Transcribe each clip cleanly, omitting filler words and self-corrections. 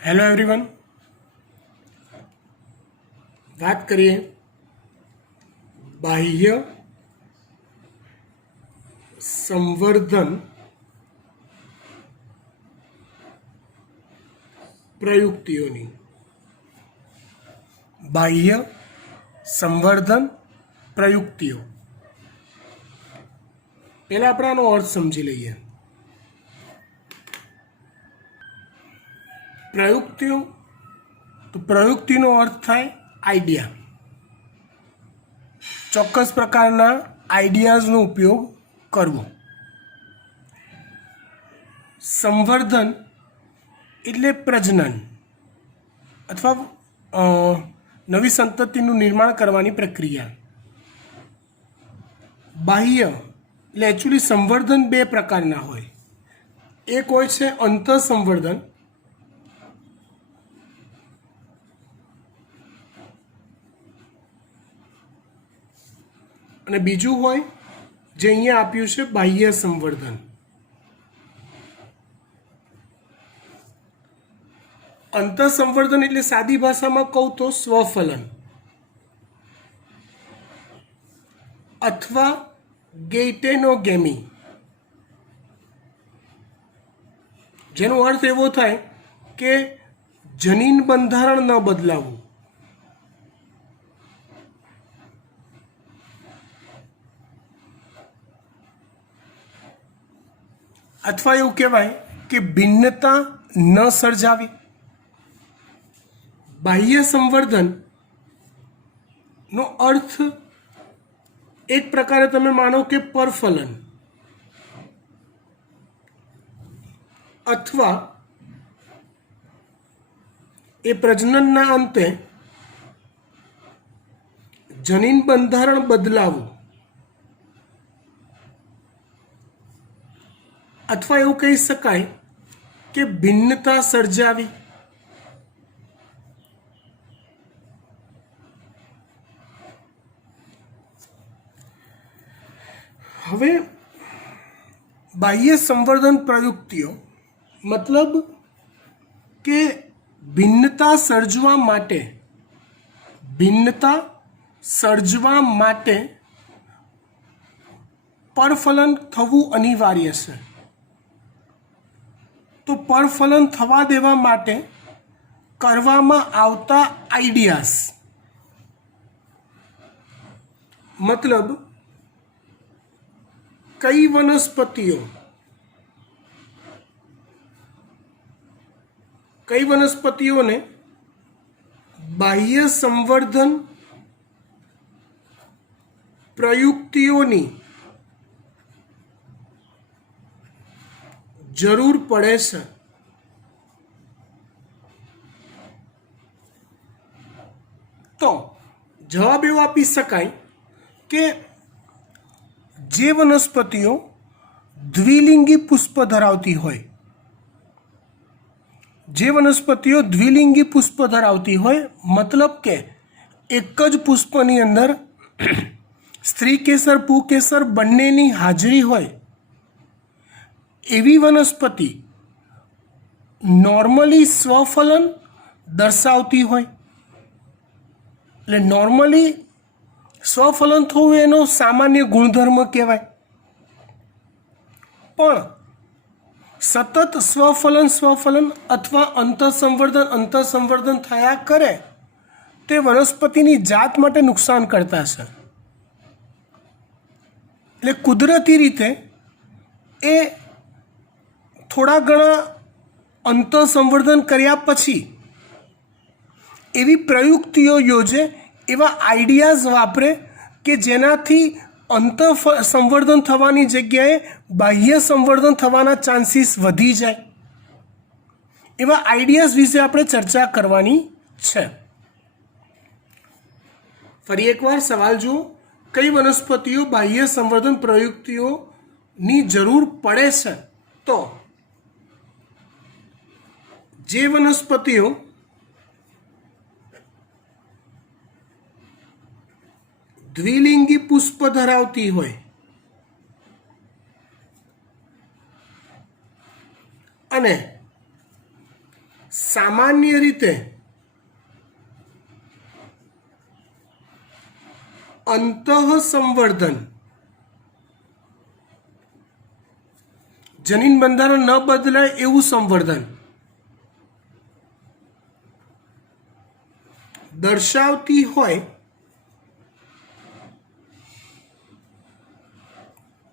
Hello everyone, વાત કરીએ બાહ્ય સંવર્ધન પ્રયુક્તિઓની. બાહ્ય સંવર્ધન પ્રયુક્તિઓ. પહેલા આપણે આનો અર્થ સમજી લઈએ. પ્રયુક્તિઓ, તો પ્રયુક્તિનો અર્થ થાય આઈડિયા. ચોક્કસ પ્રકારના આઈડિયાઝનો ઉપયોગ કરવો. સંવર્ધન એટલે પ્રજનન અથવા નવી સંતતિનું નિર્માણ કરવાની પ્રક્રિયા. બાહ્ય એટલે એકચ્યુઅલી સંવર્ધન બે પ્રકારના હોય. એક હોય છે અંતઃસંવર્ધન, અને બીજું હોય જે અહીંયા આપ્યું છે બાહ્ય સંવર્ધન. અંતઃસંવર્ધન એટલે સાદી ભાષામાં કહું તો સ્વફલન અથવા ગેઇટેનોગેમી, જેનો અર્થ એવો થાય કે જનીન બંધારણ ન બદલાવવું. અથવા એવું કહેવાય કે ભિન્નતા ન સર્જાવી. બાહ્ય સંવર્ધન નો અર્થ એક પ્રકારે તમે માનો કે પરફલન અથવા એ પ્રજનનના અંતે જનીન બંધારણ બદલાવવું, અથવા એવું કહી શકાય કે ભિન્નતા સર્જાવી. હવે બાહ્ય સંવર્ધન પ્રયુક્તિઓ મતલબ કે ભિન્નતા સર્જવા માટે પરફલન થવું અનિવાર્ય છે. તો પરફલન થવા દેવા માટે કરવામાં આવતા આઈડિયાઝ, મતલબ કઈ વનસ્પતિઓને બાહ્ય સંવર્ધન પ્રયુક્તિઓની જરૂર પડે છે. તો જવાબ એવો આપી શકાય કે જે વનસ્પતિઓ દ્વિલિંગી પુષ્પ ધરાવતી હોય, મતલબ કે એક જ પુષ્પની અંદર સ્ત્રી કેસર પુંકેસર બંનેની હાજરી હોય, એવી વનસ્પતિ નોર્મલી સ્વફલન દર્શાવતી હોય. એટલે નોર્મલી સ્વફલન થવું એનો સામાન્ય ગુણધર્મ કહેવાય. પણ સતત સ્વફલન અથવા અંતઃસંવર્ધન થયા કરે તે વનસ્પતિની જાત માટે નુકસાન કરતા છે. એટલે કુદરતી રીતે એ થોડા ઘણા અંતઃસંવર્ધન કર્યા પછી એવી પ્રયુક્તિઓ યોજે, એવા આઈડિયાઝ વાપરે કે જેનાથી અંતઃસંવર્ધન થવાની જગ્યાએ બાહ્ય સંવર્ધન થવાના ચાન્સીસ વધી જાય. એવા આઈડિયાઝ વિશે આપણે ચર્ચા કરવાની છે. ફરી એકવાર સવાલ જુઓ. કઈ વનસ્પતિઓ બાહ્ય સંવર્ધન પ્રયુક્તિઓની જરૂર પડે છે? તો જે વનસ્પતિઓ દ્વિલિંગી પુષ્પ ધરાવતી હોય અને સામાન્ય રીતે અંતઃસંવર્ધન, જનીન બંધારણ ન બદલાય એવું સંવર્ધન દર્શાવતી હોય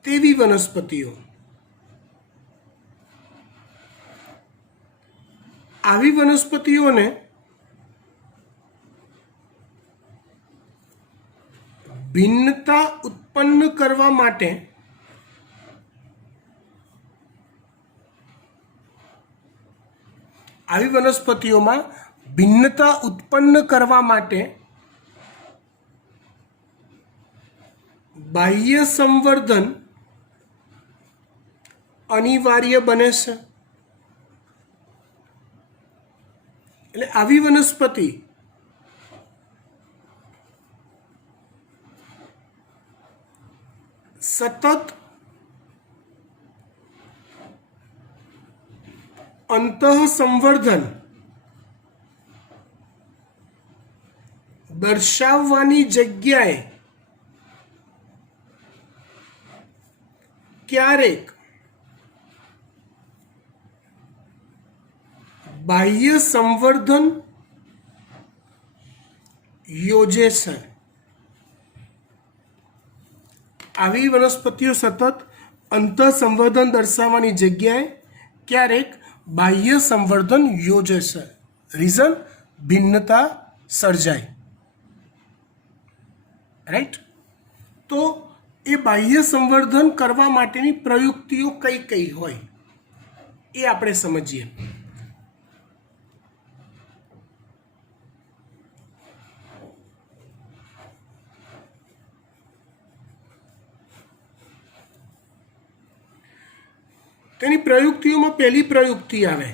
તેવી વનસ્પતિઓ, આવી વનસ્પતિઓને ભિન્નતા ઉત્પન્ન કરવા માટે આવી વનસ્પતિઓમાં ભિન્નતા ઉત્પન્ન કરવા માટે બાહ્ય સંવર્ધન અનિવાર્ય બને છે. એટલે આવી વનસ્પતિ સતત અંતઃસંવર્ધન દર્શાવવાની જગ્યાએ ક્યારેક બાહ્ય સંવર્ધન યોજે છે. આવી વનસ્પતિઓ સતત અંતઃસંવર્ધન દર્શાવવાની જગ્યાએ ક્યારેક બાહ્ય સંવર્ધન યોજે છે. રીઝન ભિન્નતા સર્જાય. રાઈટ. તો એ બાહ્ય સંવર્ધન કરવા માટેની પ્રયુક્તિઓ કઈ કઈ હોય એ આપણે સમજીએ. તેની પ્રયુક્તિઓમાં પહેલી પ્રયુક્તિ આવે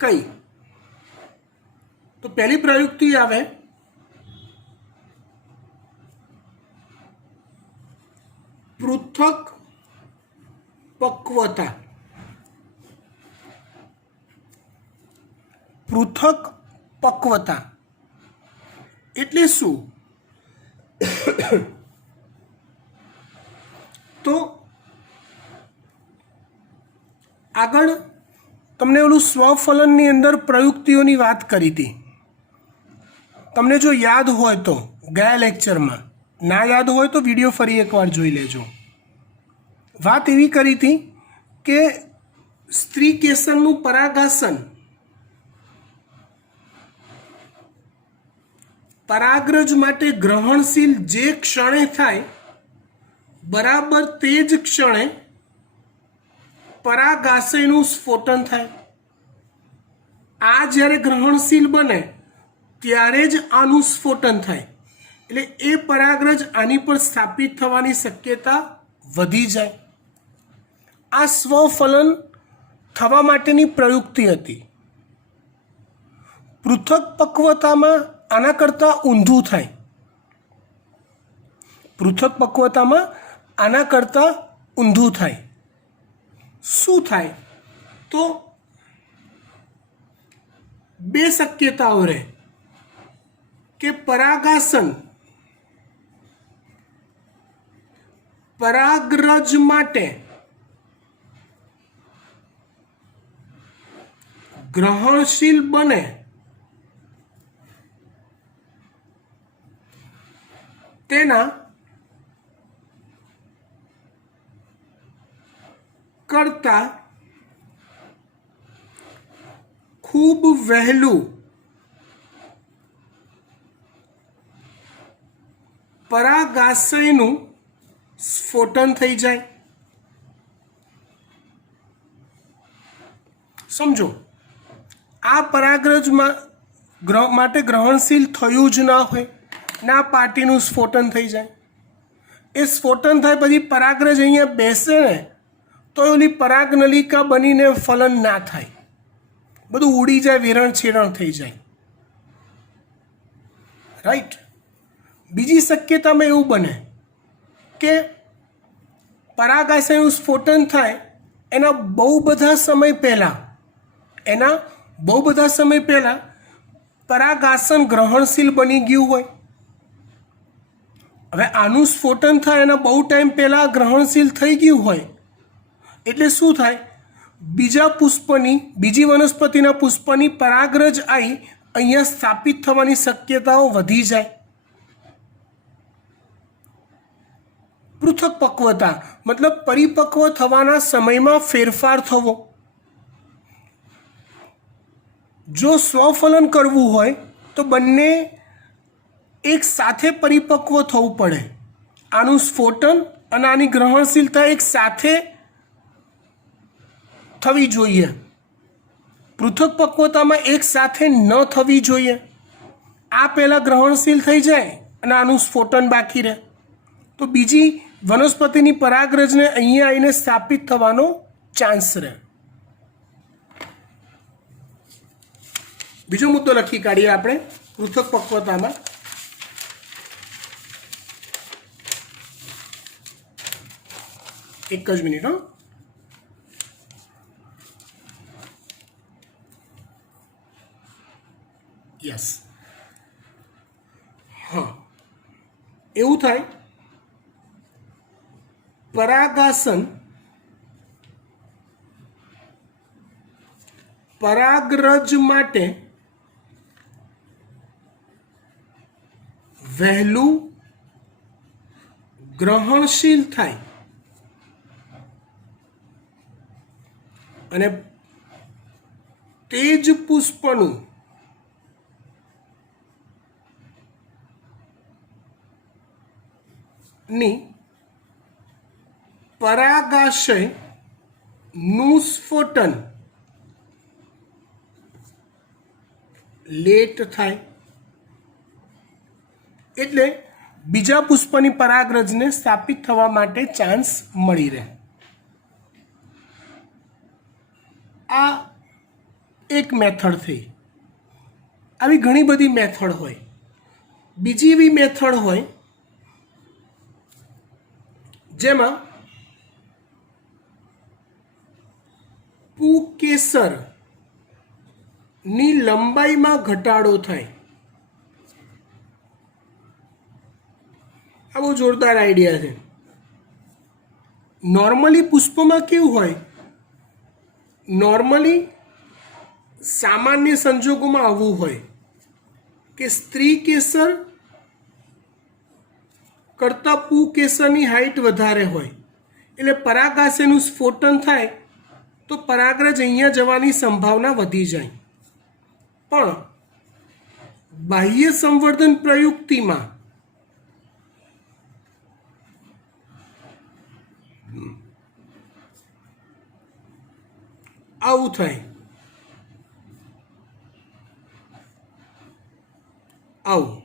કઈ? તો પહેલી પ્રયુક્તિ આવે પૃથક પક્વતા. પૃથક પક્વતા એટલે શું? તો આગળ તમને ઓલું સ્વફલનની અંદર પ્રયુક્તિઓની વાત કરી હતી. તમને જો યાદ હોય તો ગયા લેક્ચરમાં, ના યાદ હોય તો વિડીયો ફરી એકવાર જોઈ લેજો. વાત એવી કરી હતી કે સ્ત્રી કેસરનું પરાગાસન પરાગરજ માટે ગ્રહણશીલ જે ક્ષણે થાય બરાબર તે જ ક્ષણે પરાગાશયનું સ્ફોટન થાય. આ જ્યારે ગ્રહણશીલ બને ત્યારે જ આનું સ્ફોટન થાય. એટલે એ પરાગરજ આની પર સ્થાપિત થવાની શક્યતા વધી જાય. આ સ્વફલન થવા માટેની પ્રયુક્તિ હતી. પૃથક પક્વતામાં આના કરતાં ઊંધું થાય. પૃથક પક્વતામાં આના કરતાં ઊંધું થાય. શું થાય? તો બે શક્યતાઓ રહે કે પરાગાસન પરાગરજ માટે ગ્રહણશીલ બને તેના કરતા ખૂબ વહેલું પરાગાશયનું સ્ફોટન થઈ જાય. સમજો, આ પરાગરજમાં માટે ગ્રહણશીલ થયું જ ના હોય ને આ પાર્ટીનું સ્ફોટન થઈ જાય. એ સ્ફોટન થાય પછી પરાગરજ અહીંયા બેસે ને તો ઓલી પરાગનલિકા બનીને ફલન ના થાય, બધું ઉડી જાય, વેરણ છેરણ થઈ જાય. રાઈટ. બીજી શક્યતામાં એવું બને કે પરાગાશયનું સ્ફોટન થાય એના બહુ બધા સમય પહેલાં પરાગાસન ગ્રહણશીલ બની ગયું હોય. હવે આનું સ્ફોટન થાય એના બહુ ટાઈમ પહેલાં ગ્રહણશીલ થઈ ગયું હોય એટલે શું થાય, બીજી વનસ્પતિના પુષ્પની પરાગરજ આવી અહીંયા સ્થાપિત થવાની શક્યતાઓ વધી જાય. પૃથક પક્વતા મતલબ પરિપક્વ થવાના સમયમાં ફેરફાર થવો. જો સ્વફલન કરવું હોય તો બંને એક સાથે પરિપક્વ થવું પડે. આનું સ્ફોટન અને આની ગ્રહણશીલતા એક સાથે થવી જોઈએ. પૃથક પક્વતામાં એક સાથે ન થવી જોઈએ. આ પહેલાં ગ્રહણશીલ થઈ જાય અને આનું સ્ફોટન બાકી રહે તો બીજી વનસ્પતિની પરાગરજને અહીંયા આવીને સ્થાપિત થવાનો ચાન્સ રહે. બીજો મુદ્દો લખી કાઢીએ આપણે પૃથક પક્વતામાં. એક જ મિનિટ. યસ, હા, એવું થાય પરાગરજ માટે વહેલું ગ્રહણશીલ થાય અને તે જ પુષ્પનું ની પરાગાશયનું સ્ફોટન લેટ થાય એટલે બીજા પુષ્પની પરાગરજને સ્થાપિત થવા માટે ચાન્સ મળી રહે. આ એક મેથડ થઈ. આવી ઘણી બધી મેથડ હોય. બીજી એવી મેથડ હોય જેમાં પુંકેસરની લંબાઈમાં ઘટાડો થાય. આ બહુ જોરદાર આઈડિયા છે. નોર્મલી પુષ્પમાં કેવું હોય, નોર્મલી સામાન્ય સંજોગોમાં આવું હોય કે સ્ત્રી કેસર કરતાં પુંકેસરની હાઈટ વધારે હોય એટલે પરાગાશયનું સ્ફોટન થાય તો પરાગરજ અહીંયા જવાની સંભાવના વધી જાય. પણ બાહ્ય સંવર્ધન પ્રયુક્તિમાં આવું થાય. આવું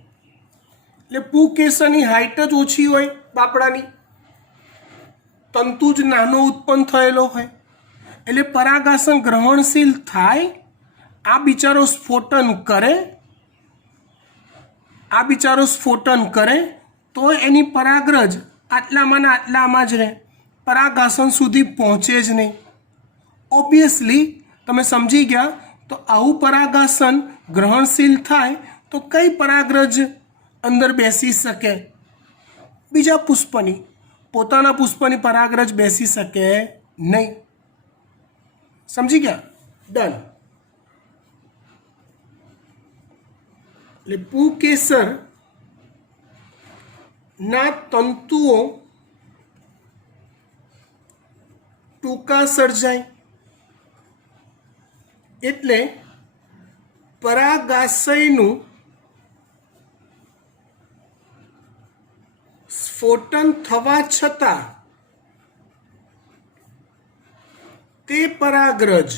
એટલે પુંકેસરની હાઈટ જ ઓછી હોય, બાપડાની તંતુ જ નાનો ઉત્પન્ન થયેલો હોય એટલે પરાગાસન ગ્રહણશીલ થાય. આ બિચારો સ્ફોટન કરે તો એની પરાગરજ આટલામાં ને આટલામાં જ રહે, પરાગાસન સુધી પહોંચે જ નહીં. ઓબ્વિયસલી તમે સમજી ગયા. તો આવું પરાગાસન ગ્રહણશીલ થાય તો કઈ પરાગરજ અંદર બેસી શકે? બીજા પુષ્પની, પોતાના પુષ્પની પરાગરજ બેસી શકે નહીં. સમજી ગયા? ડન. એટલે પુંકેસર ના તંતુઓ ટૂંકા સર્જાય એટલે પરાગાશયનું સ્ફોટન થવા છતાં તે પરાગરજ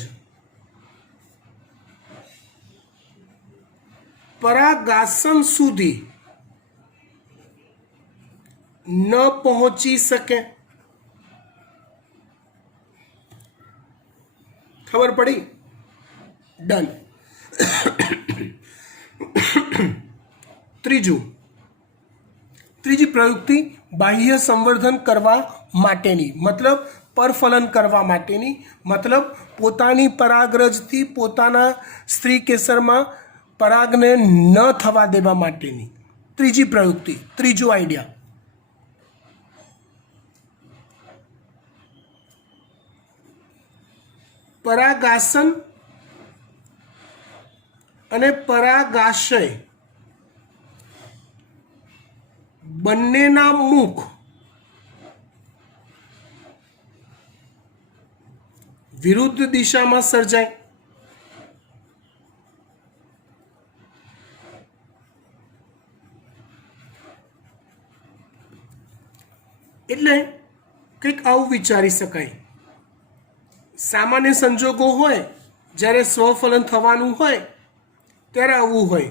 પરાગાસન સુધી ન પહોંચી શકે. ખબર પડી? ડન. ત્રીજી પ્રયુક્તિ બાહ્ય સંવર્ધન કરવા માટેની, મતલબ પરફલન કરવા માટેની, મતલબ પોતાની પરાગરજથી પોતાના સ્ત્રી કેસરમાં પરાગને ન થવા દેવા માટેની ત્રીજી પ્રયુક્તિ, ત્રીજો આઈડિયા. પરાગાસન અને પરાગાશય બંનેના મુખ વિરુદ્ધ દિશામાં સર્જાય. એટલે કંઈક આવું વિચારી શકાય. સામાન્ય સંજોગો હોય જ્યારે સ્વફલન થવાનું હોય ત્યારે આવું હોય.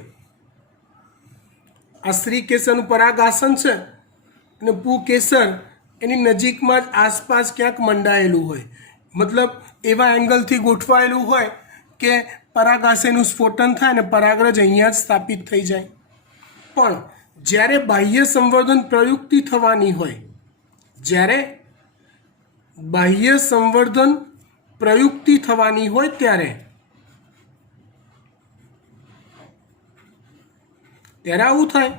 આ સ્ત્રી કેસરનું પરાગાસન છે અને પુ કેસર એની નજીકમાં જ આસપાસ ક્યાંક મંડાયેલું હોય, મતલબ એવા એંગલથી ગોઠવાયેલું હોય કે પરાગાશયનું સ્ફોટન થાય અને પરાગરજ અહીંયા જ સ્થાપિત થઈ જાય. પણ જ્યારે બાહ્ય સંવર્ધન પ્રયુક્તિ થવાની હોય, જ્યારે બાહ્ય સંવર્ધન પ્રયુક્તિ થવાની હોય ત્યારે આવું થાય.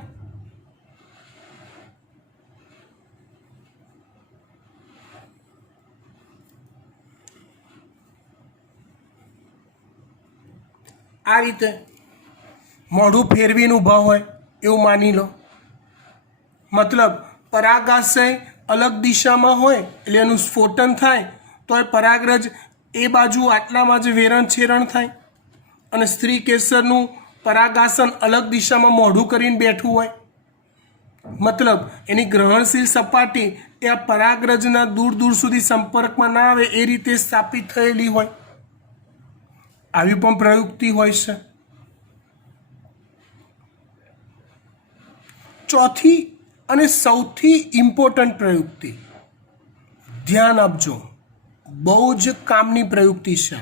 આ રીતે મોઢું ફેરવીને ઊભા હોય એવું માની લો, મતલબ પરાગાશય અલગ દિશામાં હોય એટલે એનું સ્ફોટન થાય તો એ પરાગરજ એ બાજુ આટલામાં જ વેરણ છેરણ થાય, અને સ્ત્રી કેસરનું પરાગાસન અલગ દિશામાં મોઢું કરીને બેઠું હોય, મતલબ એની ગ્રહણશીલ સપાટી એ આ પરાગરજના દૂર દૂર સુધી સંપર્કમાં ના આવે એ રીતે સ્થાપિત થયેલી હોય. આવી પણ પ્રયુક્તિ હોય છે. ચોથી અને સૌથી ઇમ્પોર્ટન્ટ પ્રયુક્તિ, ધ્યાન આપજો, બહુ જ કામની પ્રયુક્તિ છે.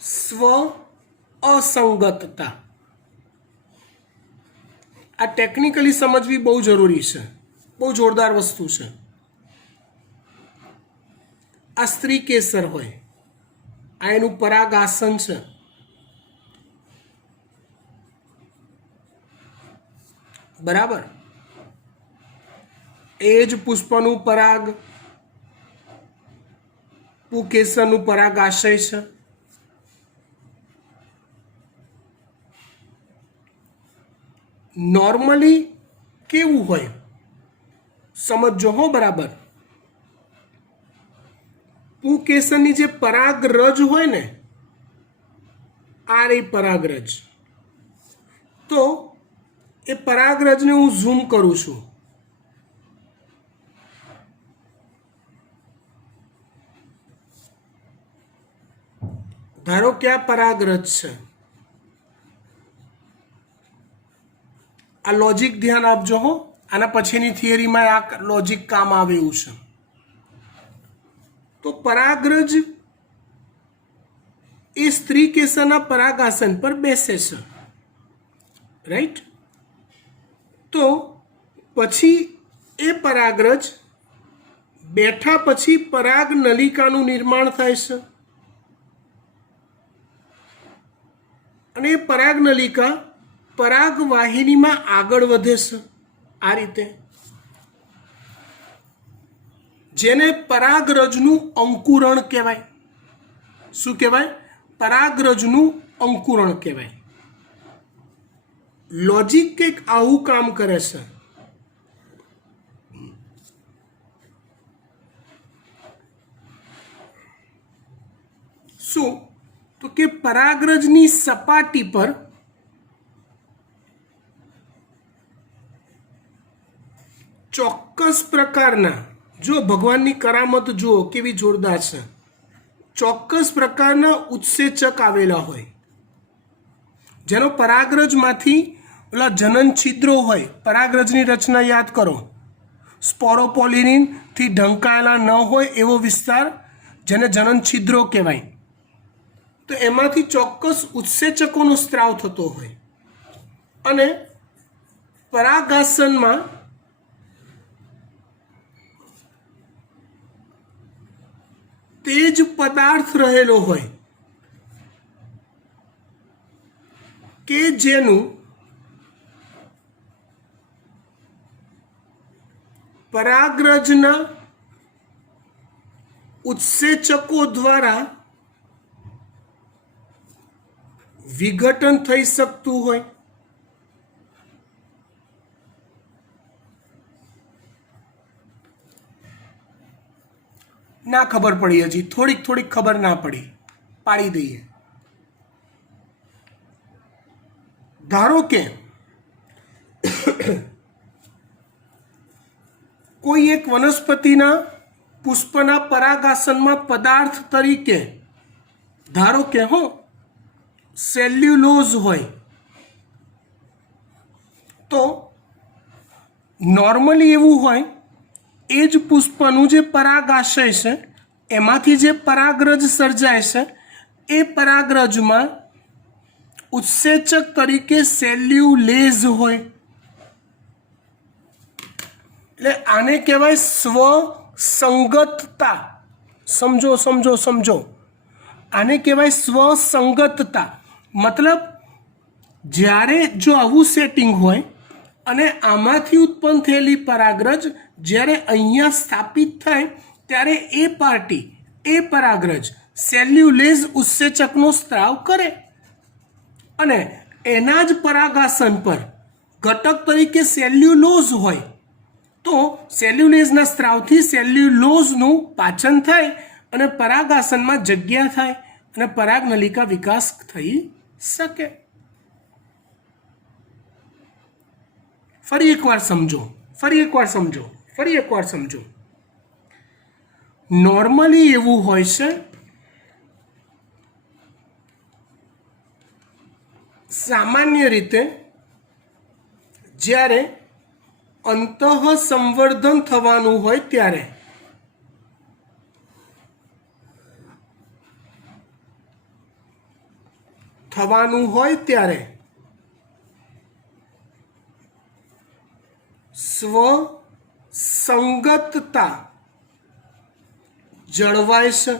સ્વ અસંગતતા. આ ટેકનિકલી સમજવી બહુ જરૂરી છે, બહુ જોરદાર વસ્તુ છે. આ સ્ત્રી કેસર હોય, આ એનું પરાગાસન છે. બરાબર, એ જ પુષ્પનું પરાગ પુકેસરનું પરાગાશય છે. નોર્મલી કેવું હોય સમજો હો બરાબર. પુકેસરની જે પરાગરજ હોય ને, આ રહી પરાગરજ. તો એ પરાગરજને હું ઝૂમ કરું છું. ધારો કે આ પરાગરજ છે. આ લોજિક ધ્યાન આપજો હો, આના પછીની થિયરીમાં આ લોજિક કામ આવે એવું છે. તો પરાગરજ એ સ્ત્રી કેસરના પરાગાસન પર બેસે છે, રાઈટ? તો પછી એ પરાગરજ બેઠા પછી પરાગ નલિકાનું નિર્માણ થાય છે, અને એ પરાગ નલિકા પરાગ વાહિનીમાં આગળ વધે છે. આ રીતે જેને પરાગરજનું અંકુરણ કહેવાય. શું કહેવાય? પરાગરજનું અંકુરણ કહેવાય. લોજિક કંઈક આવું કામ કરે છે. શું? તો કે પરાગરજની સપાટી પર ચોક્કસ પ્રકારના, જો ભગવાનની કરામત જુઓ કેવી જોરદાર છે, ચોક્કસ પ્રકારના ઉત્સેચક આવેલા હોય, જેનો પરાગરજમાંથી ઓલા જનન છિદ્રો હોય. પરાગરજની રચના યાદ કરો. સ્પોરોપોલિનથી ઢંકાયેલા ન હોય એવો વિસ્તાર, જેને જનન છિદ્રો કહેવાય, તો એમાંથી ચોક્કસ ઉત્સેચકોનો સ્ત્રાવ થતો હોય અને પરાગાસનમાં તે જ પદાર્થ રહેલો હોય કે જેનું પરાગરજના ઉત્સેચકો દ્વારા વિઘટન થઈ શકતું હોય. ના ખબર પડી, હજી થોડીક ખબર ના પડી, પાડી દઈએ. ધારો કે કોઈ એક વનસ્પતિના પુષ્પના પરાગાસનમાં પદાર્થ તરીકે ધારો કે સેલ્યુલોઝ હોય, તો નોર્મલી એવું હોય એ જ પુષ્પનું જે પરાગાશય છે એમાંથી જે પરાગરજ સર્જાય છે એ પરાગરજમાં ઉત્સેચક તરીકે સેલ્યુલેઝ હોય. એટલે આને કહેવાય સ્વસંગતતા. સમજો, આને કહેવાય સ્વસંગતતા. મતલબ જ્યારે જો આવું સેટિંગ હોય અને આમાંથી ઉત્પન્ન થયેલી પરાગરજ જ્યારે અહીંયા સ્થાપિત થાય ત્યારે એ પાર્ટી, એ પરાગરજ સેલ્યુલેઝ ઉત્સેચકનો સ્ત્રાવ કરે અને એના જ પરાગાસન પર ઘટક તરીકે સેલ્યુલોઝ હોય, તો સેલ્યુલેઝના સ્ત્રાવથી સેલ્યુલોઝનું પાચન થાય અને પરાગાસનમાં જગ્યા થાય અને પરાગનલિકા વિકાસ થઈ શકે. ફરી એકવાર સમજો. નોર્મલી એવું હોય છે સામાન્ય રીતે જ્યારે અંતઃ સંવર્ધન થવાનું હોય ત્યારે સ્વસંગતતા જળવાય છે.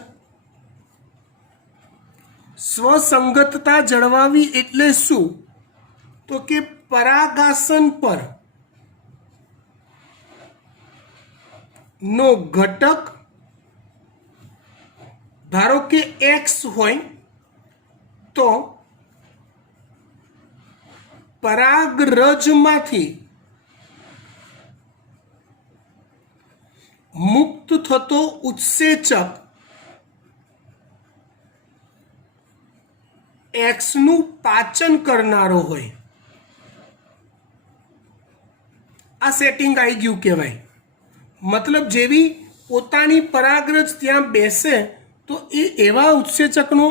સ્વસંગતતા જળવાવી એટલે શું? તો કે પરાગાસન પર નો ઘટક ધારો કે X હોય તો પરાગરજમાંથી મુક્ત થતો ઉત્સેચક X નું પાચન કરનારો હોય. આ સેટિંગ આવી ગયું કહેવાય. મતલબ જેવી પોતાની પરાગરજ ત્યાં બેસે તો એ એવા ઉત્સેચકનો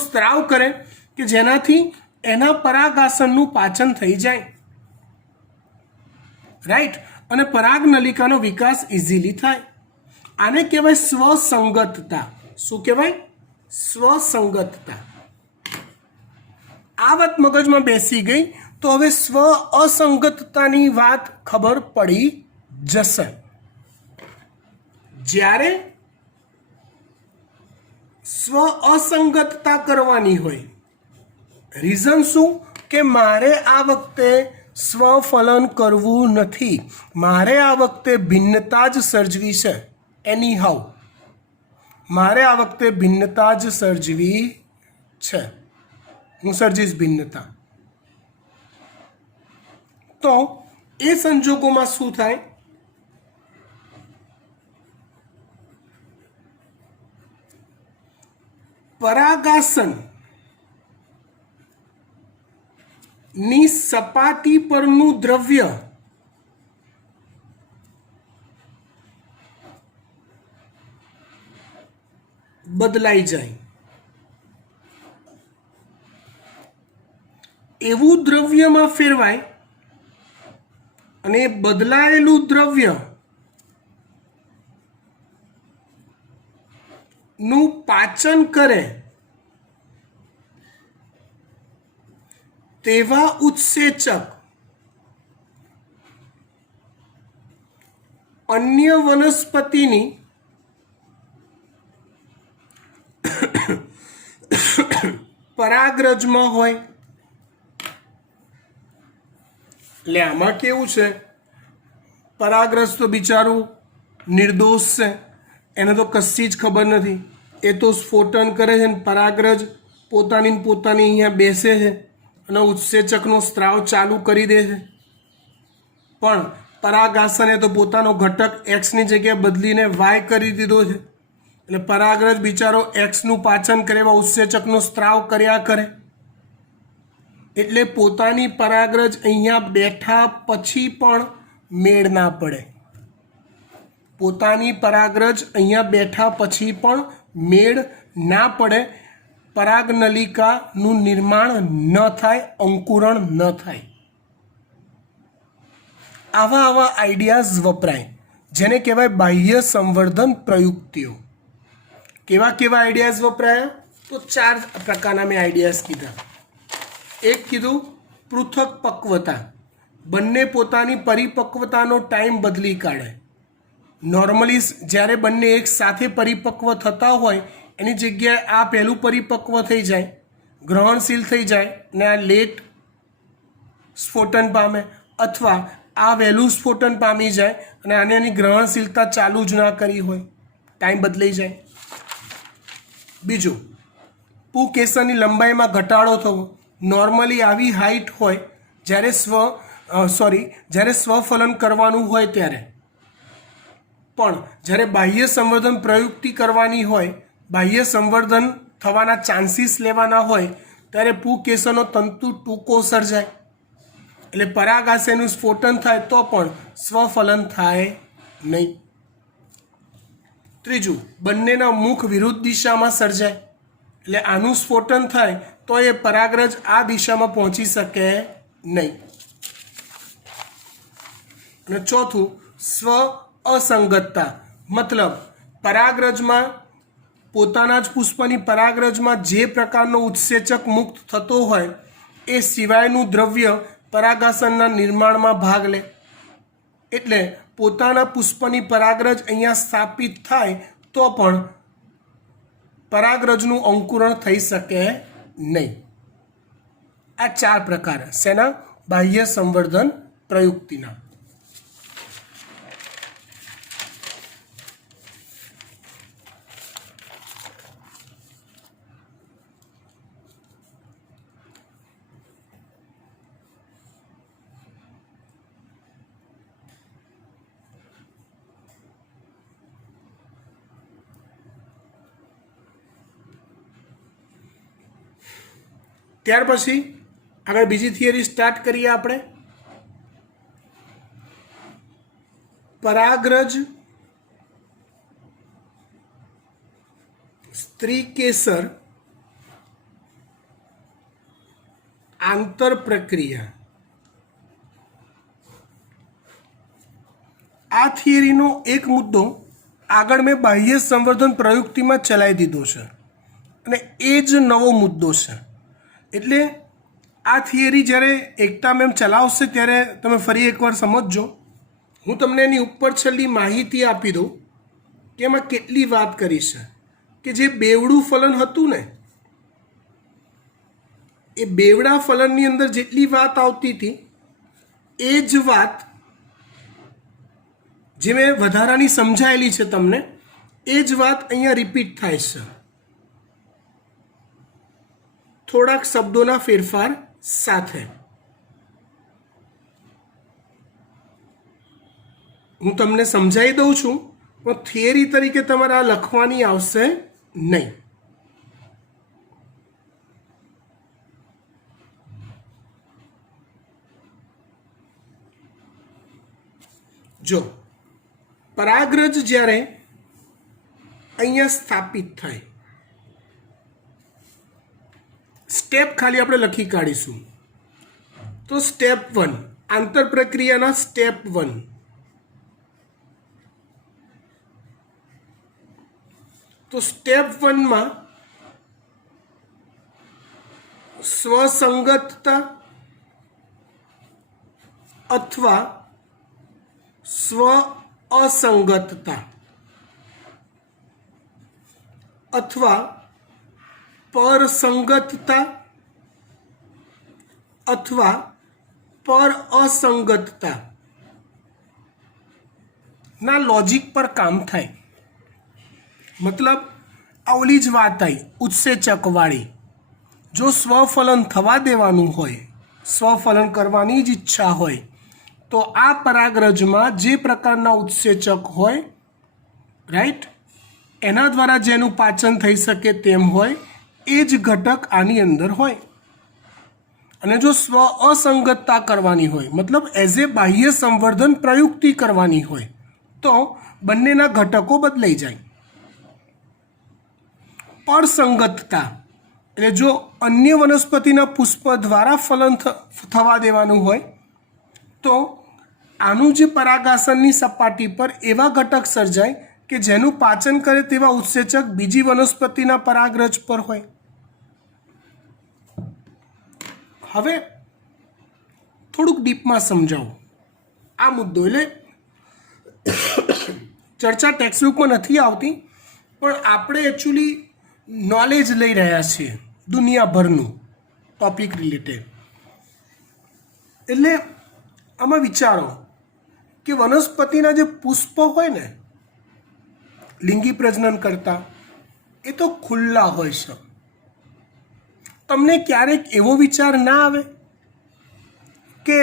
સ્ત્રાવ કરે કે જેનાથી એના પરાગાસનનું પાચન થઈ જાય, રાઈટ, અને પરાગનલિકાનો વિકાસ ઇઝીલી થાય. આને કહેવાય સ્વસંગતતા. શું કહેવાય? સ્વસંગતતા. આ વાત મગજમાં બેસી ગઈ તો હવે સ્વ અસંગતતાની વાત ખબર પડી જશે. જ્યારે સ્વ અસંગતતા કરવાની હોય, રીઝન શું? કે મારે આ વખતે સ્વફલન કરવું નથી, મારે આ વખતે ભિન્નતા જ સર્જવી છે. એની હાઉ મારે આ વખતે ભિન્નતા જ સર્જવી છે, હું સર્જીશ ભિન્નતા. તો એ સંજોગોમાં શું થાય? પરાગાસન ની સપાટી પરનું દ્રવ્ય બદલાઈ જાય. એવું દ્રવ્યમાં ફેરવાય અને એ બદલાયેલું દ્રવ્ય નું પાચન કરે તેવા ઉત્સેચક અન્ય વનસ્પતિની પરાગરજમાં હોય. એટલે આમાં કેવું છે, પરાગરજ તો બિચારું નિર્દોષ છે, એને તો કશી જ ખબર નથી. એ તો સ્ફોટન કરે છે ને પરાગરજ પોતાની અહીંયા બેસે છે અને ઉત્સેચકનો સ્ત્રાવ ચાલુ કરી દે છે. પણ પરાગાસને તો પોતાનો ઘટક એક્સની જગ્યાએ બદલીને વાય કરી દીધો છે. એટલે પરાગરજ બિચારો એક્સનું પાચન કરે એવા ઉત્સેચકનો સ્ત્રાવ કર્યા કરે. એટલે પોતાની પરાગરજ અહીંયા બેઠા પછી પણ મેળ ના પડે. પોતાની પરાગરજ અહીંયા બેઠા પછી પણ મેળ ના પડે. પરાગનલિકાનું નિર્માણ ન થાય, અંકુરણ ન થાય. આવા આઈડિયાઝ વપરાય જેને કહેવાય બાહ્ય સંવર્ધન પ્રયુક્તિઓ. કેવા આઈડિયાઝ વપરાયા? તો 4 પ્રકારના મેં આઈડિયાઝ કીધા. એક કીધું પૃથક પક્વતા, બંને પોતાની પરિપક્વતાનો ટાઈમ બદલી કાઢે. નોર્મલી જ્યારે બંને એક સાથે પરિપક્વ થતા હોય એની જગ્યાએ આ પહેલું પરિપક્વ થઈ જાય, ગ્રહણશીલ થઈ જાય ને આ લેટ સ્ફોટન પામે, અથવા આ વહેલું સ્ફોટન પામી જાય અને આને એની ગ્રહણશીલતા ચાલુ જ ના કરી હોય, ટાઈમ બદલાઈ જાય. બીજું, પુકેસરની લંબાઈમાં ઘટાડો થવો. નોર્મલી આવી હાઈટ હોય જ્યારે સ્વફલન કરવાનું હોય ત્યારે, પણ જ્યારે બાહ્ય સંવર્ધન પ્રયુક્તિ કરવાની હોય, બાહ્ય સંવર્ધન થવાના ચાન્સીસ લેવાના હોય ત્યારે પુકેસરનો તંતુ ટૂંકો સર્જાય. એટલે પરાગાશયનું સ્ફોટન થાય તો પણ સ્વફલન થાય નહીં. ત્રીજું, બંનેના મુખ વિરુદ્ધ દિશામાં સર્જાય. એટલે આનું સ્ફોટન થાય તો એ પરાગરજ આ દિશામાં પહોંચી શકે નહીં. અને ચોથું, સ્વ અસંગતતા, મતલબ પરાગરજમાં પોતાના જ પુષ્પની પરાગરજમાં જે પ્રકારનો ઉત્સેચક મુક્ત થતો હોય એ સિવાયનું દ્રવ્ય પરાગાસનના નિર્માણમાં ભાગ લે. એટલે પોતાના પુષ્પની પરાગરજ અહીંયા સ્થાપિત થાય તો પણ પરાગરજનું અંકુરણ થઈ શકે નહીં. આ 4 પ્રકાર શેના? બાહ્ય સંવર્ધન પ્રયુક્તિના. ત્યાર પછી આગળ બીજી થિયરી સ્ટાર્ટ કરીએ આપણે. પરાગરજ સ્ત્રીકેસર આંતર પ્રક્રિયા. આ થિયરીનો એક મુદ્દો આગળ મેં બાહ્ય સંવર્ધન પ્રયુક્તિમાં ચલાવી દીધો છે અને એ જ નવો મુદ્દો છે. એટલે આ થિયરી જ્યારે એકતા મેમ ચલાવશે ત્યારે તમે ફરી એકવાર સમજજો. હું તમને એની ઉપર છેલ્લી માહિતી આપી દઉં કે એમાં કેટલી વાત કરી છે. કે જે બેવડું ફલન હતું ને, એ બેવડા ફલનની અંદર જેટલી વાત આવતી હતી એ જ વાત જે મેં વધારાની સમજાયેલી છે તમને, એ જ વાત અહીંયા રિપીટ થાય છે, થોડાક શબ્દોના ફેરફાર સાથે. હું તમને સમજાવી દઉં છું પણ થિયરી તરીકે તમારે આ લખવાની આવશે નહીં. જો પરાગરજ જ્યારે અહીંયા સ્થાપિત થાય, સ્ટેપ ખાલી આપણે લખી કાઢીશું. તો સ્ટેપ 1, આંતરપ્રક્રિયાના સ્ટેપ 1. તો સ્ટેપ 1 માં સ્વસંગતતા અથવા સ્વ અસંગતતા અથવા પરસંગતતા અથવા પર અસંગતતા ના લોજિક પર કામ થાય. મતલબ આ ઓલી જ વાત આવી ઉત્સેચકવાળી. જો સ્વફલન થવા દેવાનું હોય, સ્વફલન કરવાની જ ઈચ્છા હોય, તો આ પરાગરજમાં જે પ્રકારના ઉત્સેચક હોય, રાઈટ, એના દ્વારા જેનું પાચન થઈ શકે તેમ હોય એ જ ઘટક આની અંદર હોય. અને જો સ્વ અસંગતતા કરવાની હોય, મતલબ એઝ એ બાહ્ય સંવર્ધન પ્રયુક્તિ કરવાની હોય, તો બંનેના ઘટકો બદલાઈ જાય. પરસંગતતા એટલે જો અન્ય વનસ્પતિના પુષ્પ દ્વારા ફલન થવા દેવાનું હોય, તો આનું જે પરાગાસનની સપાટી પર એવા ઘટક સર્જાય કે જેનું પાચન કરે તેવા ઉત્સેચક બીજી વનસ્પતિના પરાગરજ પર હોય. હવે થોડુંક ડીપમાં સમજાવું આ મુદ્દો. એટલે ચર્ચા ટેક્સ્ટબુકમાં નથી આવતી, પણ આપણે એકચ્યુઅલી નોલેજ લઈ રહ્યા છીએ દુનિયાભરનું ટોપિક રિલેટેડ. એટલે આમાં વિચારો કે વનસ્પતિના જે પુષ્પ હોય ને લિંગી પ્રજનન કરતા, એ તો ખુલ્લા હોય છે. તમને ક્યારેક એવો વિચાર ના આવે કે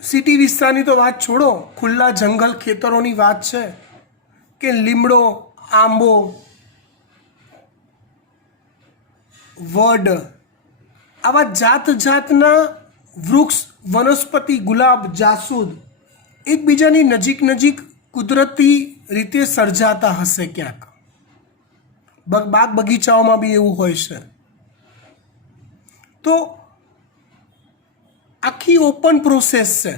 સિટી વિસ્તારની તો વાત છોડો, ખુલ્લા જંગલ ખેતરોની વાત છે કે લીમડો, આંબો, વડ, આવા જાત જાતના વૃક્ષ, વનસ્પતિ, ગુલાબ, જાસૂદ એકબીજાની નજીક નજીક કુદરતી રીતે સર્જાતા હશે ક્યાંક. બાગ બગીચાઓમાં બી એવું હોય છે. તો આખી ઓપન પ્રોસેસ છે.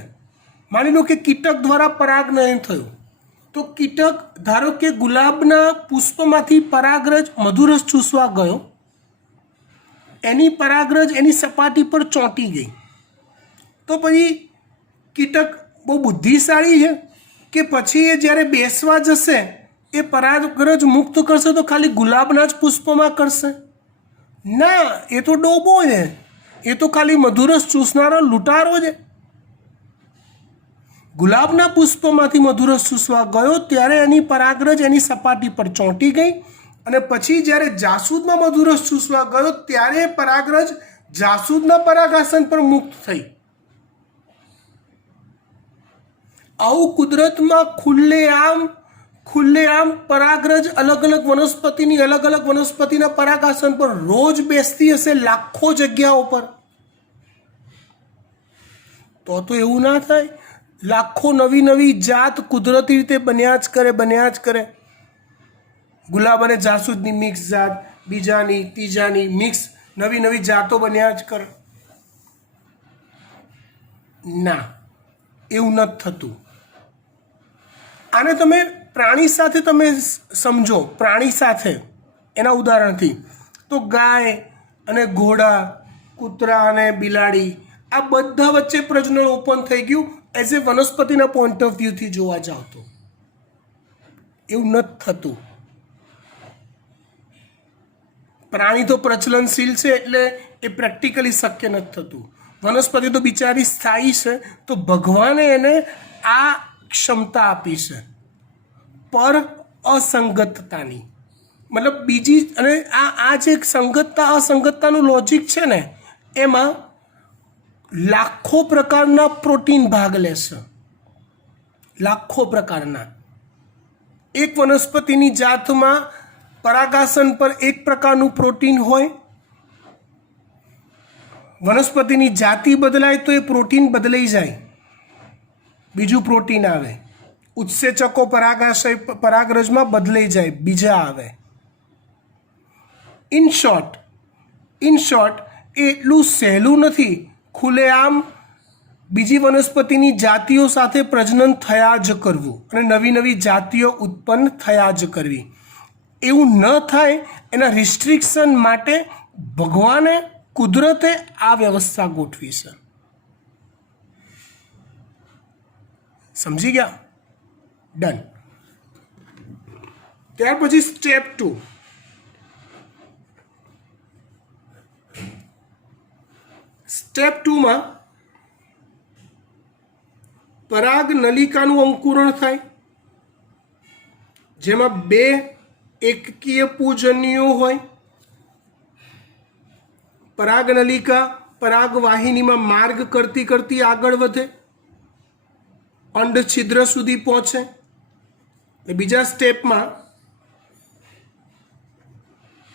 માની લો કે કીટક દ્વારા પરાગનયન થયું, તો કીટક ધારો કે ગુલાબના પુષ્પમાંથી પરાગરજ મધુરસ ચૂસવા ગયો, એની પરાગરજ એની સપાટી પર ચોંટી ગઈ, તો પછી કીટક બહુ બુદ્ધિશાળી છે કે પછી એ જ્યારે બેસવા જશે એ પરાગરજ મુક્ત કરશે તો ખાલી ગુલાબના જ પુષ્પમાં કરશે? ના, એ તો ડોબો છે, એ તો ખાલી મધુરસ ચૂસનારો લૂંટારો છે. ગુલાબના પુષ્પમાંથી મધુરસ ચૂસવા ગયો ત્યારે એની પરાગરજ એની સપાટી પર ચોંટી ગઈ, અને પછી જ્યારે જાસૂદમાં મધુરસ ચૂસવા ગયો ત્યારે પરાગરજ જાસૂદના પરાગાસન પર મુક્ત થઈ. આવું કુદરતમાં ખુલ્લેઆમ પરાગરજ અલગ અલગ વનસ્પતિની અલગ અલગ વનસ્પતિના પરાગાસન પર રોજ બેસતી હશે, લાખો જગ્યાઓ પર. તો એવું ના થાય? લાખો નવી જાત કુદરતી રીતે બન્યા જ કરે. ગુલાબ અને જાસૂદની મિક્સ જાત, બીજાની ત્રીજાની મિક્સ નવી જાતો બન્યા જ કરે. ના, એવું નથી થતું. આને તમે પ્રાણી સાથે તમે સમજો, પ્રાણી સાથે એના ઉદાહરણથી, તો ગાય અને ઘોડા, કૂતરા અને બિલાડી, આ બધા વચ્ચે પ્રજનન ઓપન થઈ ગયું એઝ એ વનસ્પતિના પોઈન્ટ ઓફ વ્યૂથી જોવા જાવ તો. એવું નથી થતું. પ્રાણી તો પ્રચલનશીલ છે એટલે એ પ્રેક્ટિકલી શક્ય નથી થતું. વનસ્પતિ તો બિચારી સ્થાયી છે, તો ભગવાને એને આ ક્ષમતા આપી છે પર અસંગતતાની. મતલબ બીજી, અને આ જે સંગતતા અસંગતતાનું લોજિક છે ને, એમાં લાખો પ્રકારના પ્રોટીન ભાગ લેશે. લાખો પ્રકારના. એક વનસ્પતિની જાતમાં પરાગાસન પર એક પ્રકારનું પ્રોટીન હોય, વનસ્પતિની જાતિ બદલાય તો એ પ્રોટીન બદલાઈ જાય, બીજું પ્રોટીન આવે. ઉત્સેચકો પરાગરજમાં બદલાઈ જાય, બીજા આવે. ઇન શોર્ટ એ એટલું સહેલું નથી ખુલ્લેઆમ બીજી વનસ્પતિની જાતિઓ સાથે પ્રજનન થયા જ કરવું અને નવી નવી જાતિઓ ઉત્પન્ન થયા જ કરવી. એવું ન થાય એના રિસ્ટ્રિક્શન માટે ભગવાને કુદરતે આ વ્યવસ્થા ગોઠવી છે. સમજી ગયા? ડન. ત્યાર પછી સ્ટેપ 2. સ્ટેપ 2 માં પરાગ નલિકાનું અંકુરણ થાય, જેમાં 2 એકકીય પૂજન્યો હોય. પરાગ નલિકા પરાગ વાહિનીમાં માર્ગ કરતી કરતી આગળ વધે, અંડ છિદ્ર સુધી પહોંચે. બીજા સ્ટેપમાં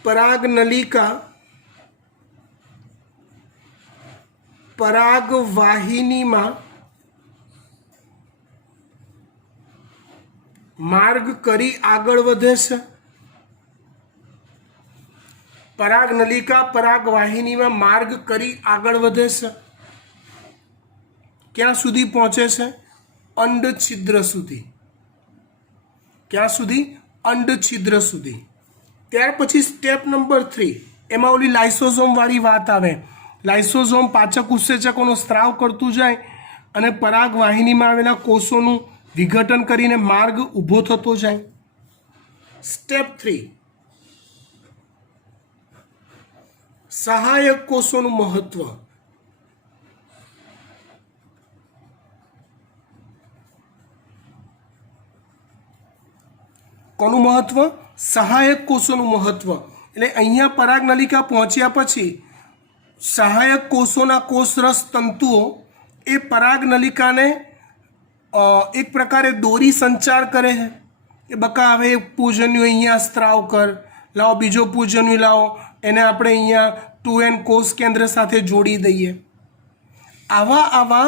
પરાગ નલિકા પરાગ વાહિનીમાં માર્ગ કરી આગળ વધે છે. પરાગ નલિકા પરાગ વાહિનીમાં માર્ગ કરી આગળ વધે છે. ક્યાં સુધી પહોંચે છે? અંડ છિદ્ર સુધી. ક્યાં સુધી? અંડ છિદ્ર સુધી. ત્યાર પછી સ્ટેપ નંબર 3, એમાં ઓલી લાઇસોઝોમ વાળી વાત આવે. લાઇસોઝોમ પાચક ઉત્સેચકોનો સ્ત્રાવ કરતું જાય અને પરાગ વાહિનીમાં આવેલા કોષોનું વિઘટન કરીને માર્ગ ઊભો થતો જાય. સ્ટેપ 3, સહાયક કોષોનું મહત્વ. કોનું મહત્વ? સહાયક કોષોનું મહત્વ. એટલે અહીંયા પરાગ નલિકા પહોંચ્યા પછી સહાયક કોષોના કોષરસ તંતુઓ એ પરાગ નલિકાને એક પ્રકારે દોરી સંચાર કરે છે કે બકા હવે પૂજન્યુ અહીંયા સ્ત્રાવ કર, લાવો બીજો પૂજન્યુ લાવો, એને આપણે અહીંયા 2n કોષ કેન્દ્ર સાથે જોડી દઈએ. આવા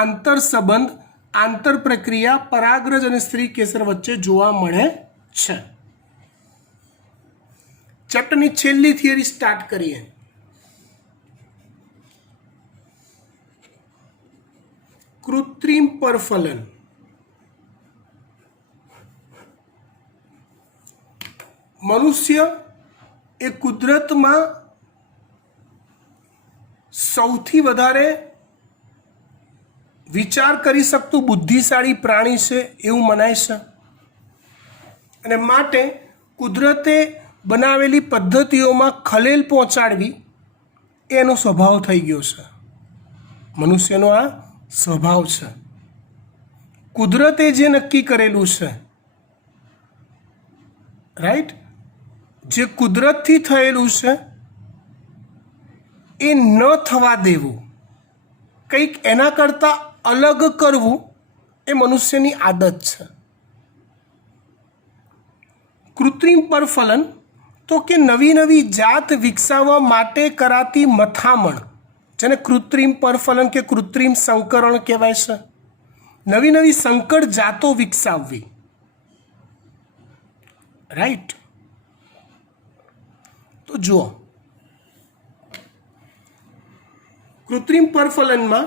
આંતર સંબંધ, આંતર પ્રક્રિયા પરાગરજ અને સ્ત્રી કેસર વચ્ચે જોવા મળે છે. ચેપ્ટરની છેલ્લી થિયરી સ્ટાર્ટ કરીએ. કૃત્રિમ પરફલન. મનુષ્ય એ કુદરતમાં સૌથી વધારે વિચાર કરી શકતું બુદ્ધિશાળી પ્રાણી છે એવું મનાય છે, અને માટે કુદરતે બનાવેલી પદ્ધતિઓમાં ખલેલ પહોંચાડવી એનો સ્વભાવ થઈ ગયો છે. મનુષ્યનો આ સ્વભાવ છે. કુદરતે જે નક્કી કરેલું છે, રાઈટ, જે કુદરતથી થયેલું છે એ ન થવા દેવું, કંઈક એના કરતાં અલગ કરવું એ મનુષ્યની આદત છે. કૃત્રિમ પરફલન તો કે નવી નવી જાત વિકસાવવા માટે કરાતી મથામણ, જેને કૃત્રિમ પરફલન કે કૃત્રિમ સંકરણ કહેવાય છે. નવી નવી સંકર જાતો વિકસાવવી, રાઈટ. તો જુઓ, કૃત્રિમ પરફલનમાં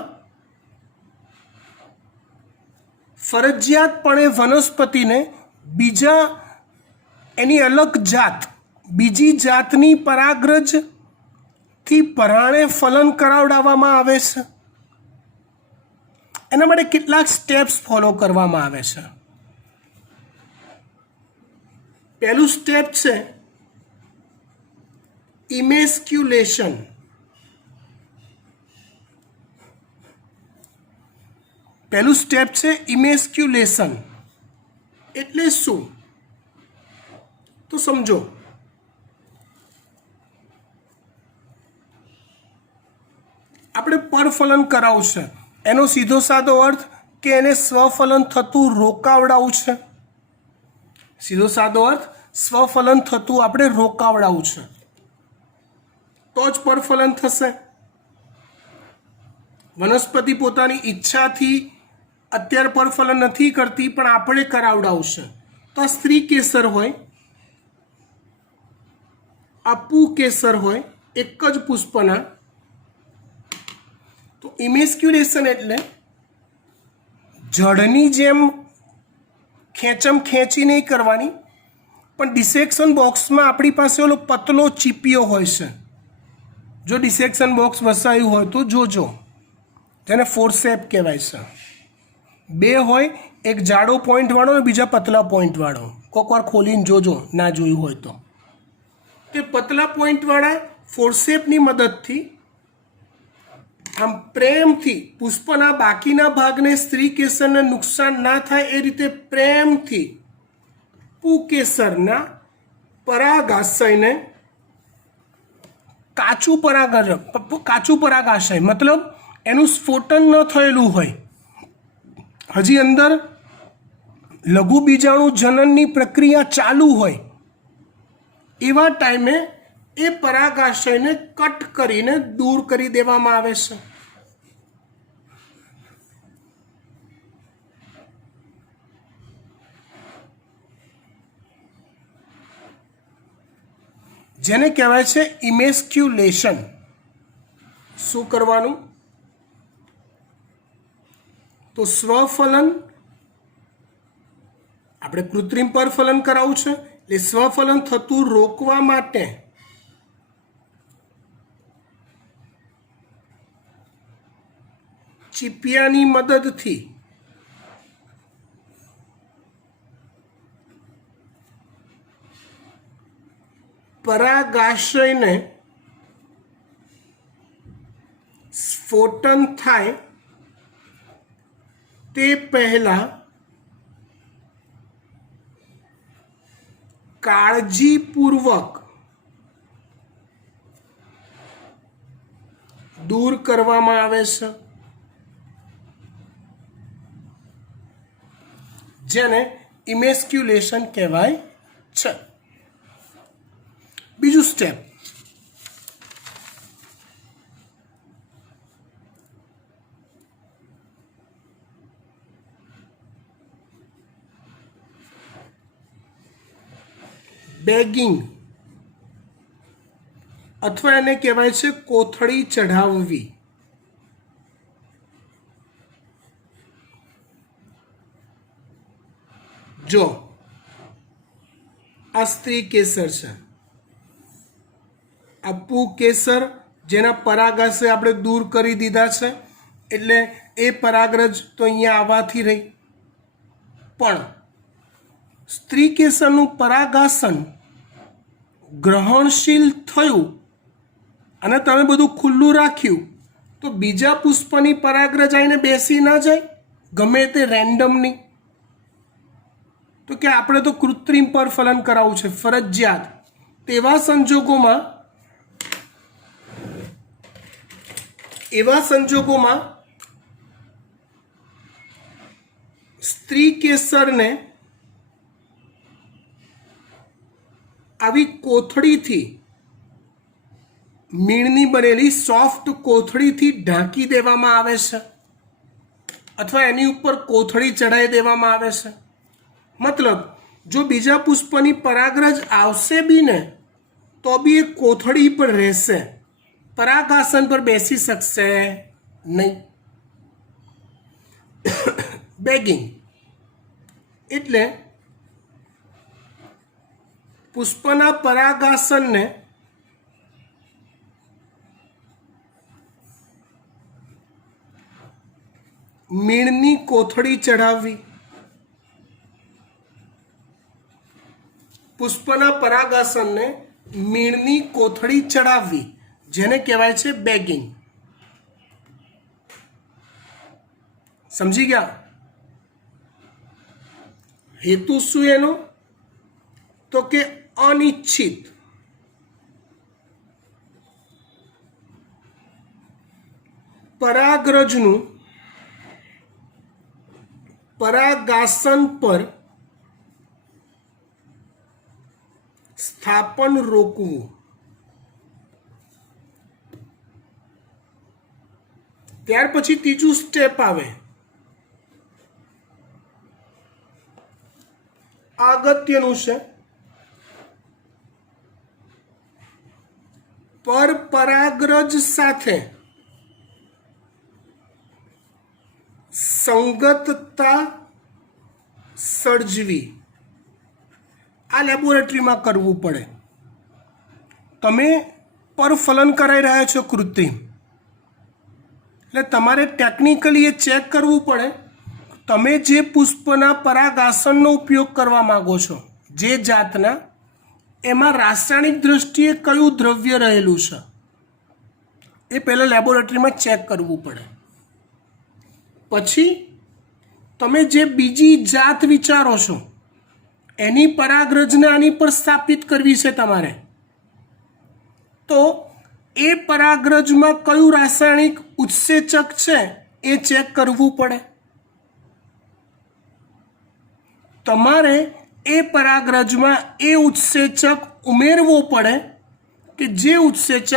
ફરજિયાતપણે વનસ્પતિને બીજા એની અલગ જાત, બીજી જાતની પરાગરજથી પરાણે ફલન કરાવડાવવામાં આવે છે. એના માટે કેટલાક સ્ટેપ્સ ફોલો કરવામાં આવે છે. પહેલું સ્ટેપ છે ઇમેસ્ક્યુલેશન. પહેલું સ્ટેપ છે ઇમેસ્ક્યુલેશન. એટલે શું? તો સમજો, આપણે પરફલન કરાવશે, એનો સીધો સાદો અર્થ કે એને સ્વફલન થતું રોકાવડાવું છે. સીધો સાદો અર્થ સ્વફલન થતું આપણે રોકાવડાવું છે, તો જ પરફલન થશે. વનસ્પતિ પોતાની ઈચ્છાથી અત્યારે પરફલન નથી કરતી, પણ આપણે કરાવડાવશે. તો આ સ્ત્રી કેસર હોય, આ પુકેસર હોય, એક જ પુષ્પના. તો ઇમેસ્ક્યુલેશન એટલે જળની જેમ ખેંચમ ખેંચી નહીં કરવાની, પણ ડિસેક્શન બોક્સમાં આપણી પાસે ઓલો પતલો ચીપિયો હોય છે. જો ડિસેક્શન બોક્સ વસાયું હોય તો જોજો, જેને ફોર્સેપ કહેવાય છે. બે હોય, એક જાડો પોઈન્ટવાળો અને બીજા પતલા પોઈન્ટવાળો. કોઈક વાર ખોલીને જોજો ના જોયું હોય તો. તે પતલા પોઈન્ટવાળા ફોર્સેપની મદદથી આમ પ્રેમથી પુષ્પના બાકીના ભાગને સ્ત્રી કેસરને નુકસાન ના થાય એ રીતે પ્રેમથી પુકેસરના પરાગાશયને કાચું પરાગાશય મતલબ એનું સ્ફોટન ન થયેલું હોય, હજી અંદર લઘુ બીજાણુ જનનની પ્રક્રિયા ચાલુ હોય, એવા ટાઈમે એ પરાગાશયને કટ કરીને દૂર કરી દેવામાં આવે છે. જેને કહેવાય છે ઇમેસ્ક્યુલેશન. શું કરવાનું? તો સ્વફલન, આપણે કૃત્રિમ પરફલન કરાવવું છે, એટલે સ્વફલન થતું રોકવા માટે ચીપિયાની મદદથી પરાગાશયને સ્ફોટન થાય તે પહેલા કાળજીપૂર્વક દૂર કરવામાં આવે છે, જેને ઇમેસ્ક્યુલેશન કહેવાય છે. બીજું સ્ટેપ, બેગિંગ અથવા એને કહેવાય છે કોથળી ચઢાવવી. જો આ સ્ત્રી કેસર છે, આ પુકેસર જેના પરાગાશય આપણે દૂર કરી દીધા છે, એટલે એ પરાગરજ તો અહીંયા આવવાથી રહી, પણ સ્ત્રી કેસરનું પરાગાસન ગ્રહણશીલ થયું અને તમે બધું ખુલ્લું રાખ્યું તો બીજા પુષ્પની પરાગરજ આવીને બેસી ના જાય ગમે તે રેન્ડમની. તો કે આપણે તો કૃત્રિમ પરફલન કરાવવું છે ફરજિયાત. એવા સંજોગોમાં સ્ત્રી કેસરને આવી કોથળીથી, મીણની બનેલી સોફ્ટ કોથળીથી ઢાંકી દેવામાં આવે છે અથવા એની ઉપર કોથળી ચડાવી દેવામાં આવે છે. મતલબ જો બીજા પુષ્પની પરાગરજ આવશે બી ને તો બી એ કોથળી પર રહેશે, પરાગાસન પર બેસી શકશે નહીં. બેગિંગ એટલે પુષ્પના પરાગાસનને મીણની કોથળી ચઢાવવી. પુષ્પના પરાગાસનને મીણની કોથળી ચડાવવી, જેને કહેવાય છે બેગિંગ. સમજી ગયા? હેતુ શું એનો? તો કે અનિચ્છિત પરાગરજનું પરાગાસન પર સ્થાપન રોકવું. ત્યાર પછી ત્રીજું સ્ટેપ આવે, અગત્યનું છે. પરપરાગરજ સાથે સંગતતા સર્જવી આ લેબોરેટરીમાં કરવું પડે. તમે પરફલન કરાવી રહ્યા છો કૃત્રિમ, એટલે તમારે ટેકનિકલી એ ચેક કરવું પડે તમે જે પુષ્પના પરાગાસનનો ઉપયોગ કરવા માગો છો જે જાતના, એમાં રાસાયણિક દ્રષ્ટિએ કયું દ્રવ્ય રહેલું છે એ પહેલાં લેબોરેટરીમાં ચેક કરવું પડે. પછી તમે જે બીજી જાત વિચારો છો એની પરાગરજને આની પર સ્થાપિત કરવી છે તમારે, તો એ પરાગરજમાં કયું રાસાયણિક ઉત્સેચક છે એ ચેક કરવું પડે. તમારે એ પરાગરજમાં એ ઉત્સેચક ઉમેરવો પડે કે જે ઉત્સેચક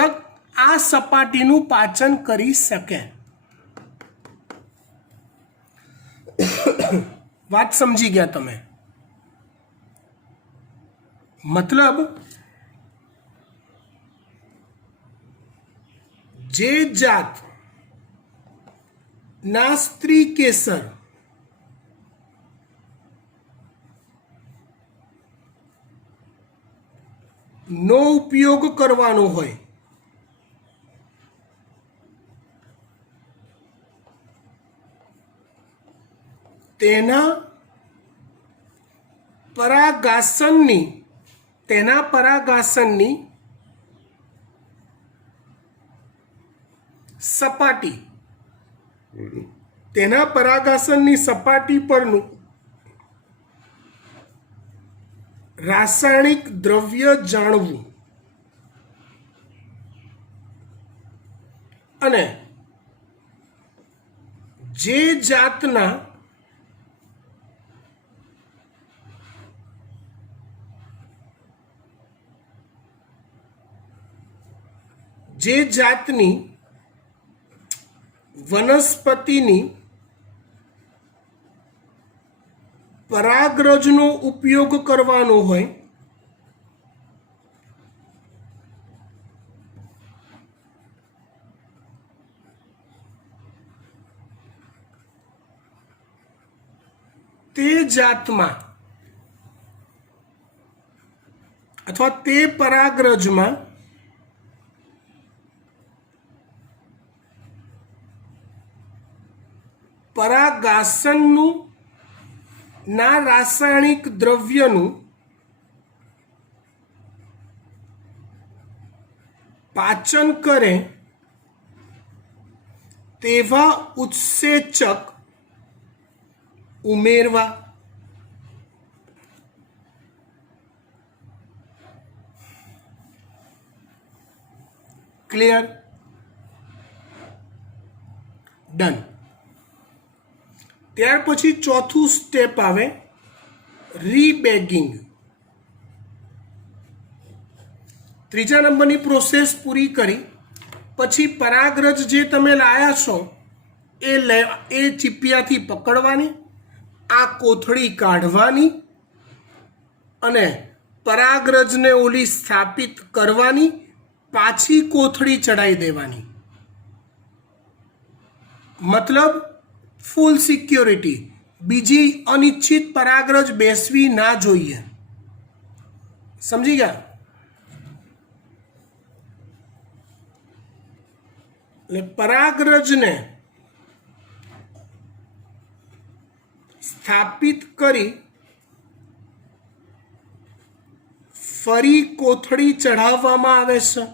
આ સપાટીનું પાચન કરી શકે. વાત સમજી ગયા તમે? મતલબ જે જાત ના સ્ત્રી કેસર નો ઉપયોગ કરવાનો હોય તેના પરાગાસનની સપાટી પરનું રાસાયણિક દ્રવ્ય જાણવું અને જે જાતની વનસ્પતિની પરાગરજનો ઉપયોગ કરવાનો હોય તે જાતમાં અથવા તે પરાગરજમાં પરાગાસનનું ના રાસાયણિક દ્રવ્યનું પાચન કરે તેવા ઉત્સેચક ઉમેરવા. ક્લિયર? ડન. ત્યાર પછી ચોથું સ્ટેપ આવે રીબેગિંગ. ત્રીજા નંબરની પ્રોસેસ પૂરી કરી પછી પરાગરજ જે તમે લાયા છો એ ચીપિયાથી પકડવાની, આ કોથળી કાઢવાની અને પરાગરજને ઓલી સ્થાપિત કરવાની, પાછી કોથળી ચડાવી દેવાની. મતલબ ફૂલ સિક્યોરિટી, બીજી અનિચ્છિત પરાગરજ બેસવી ના જોઈએ. સમજી ગયા? એટલે પરાગરજને સ્થાપિત કરી ફરી કોથળી ચઢાવવામાં આવે છે.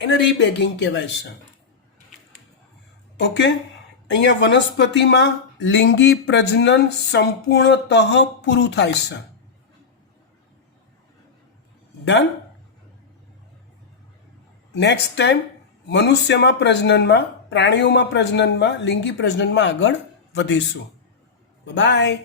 એને રીબેગિંગ કહેવાય છે. ઓકે, અહીંયા વનસ્પતિમાં લિંગી પ્રજનન સંપૂર્ણતઃ પૂરું થાય છે. ડન. નેક્સ્ટ ટાઈમ મનુષ્યમાં પ્રજનનમાં, પ્રાણીઓમાં પ્રજનનમાં, લિંગી પ્રજનનમાં આગળ વધીશું. બાય.